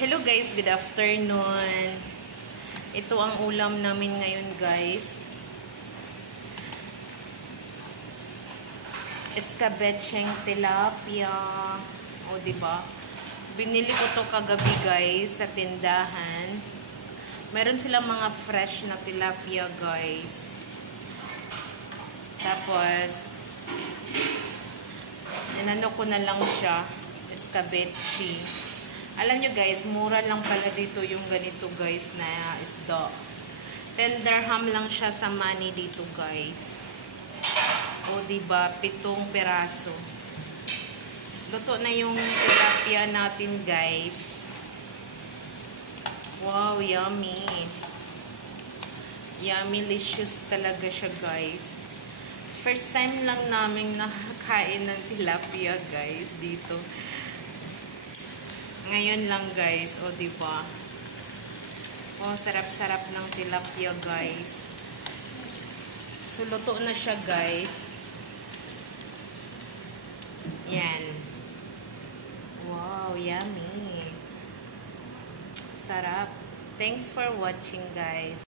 Hello guys, good afternoon. Ito ang ulam namin ngayon guys. Escabecheng tilapia. O diba? Binili ko to kagabi guys sa tindahan. Meron silang mga fresh na tilapia guys. Tapos inano ko na lang siya, escabeche. Alam nyo guys, mura lang pala dito yung ganito guys na isda. 10 dirham lang siya sa money dito guys. O diba, 7 peraso. Luto na yung tilapia natin guys. Wow, yummy. Yummy-licious talaga siya guys. First time lang namin nakakain ng tilapia guys dito. Ngayon lang guys, o diba? O sarap-sarap ng tilapia guys. So luto na siya guys. Yan. Wow, yummy. Sarap. Thanks for watching guys.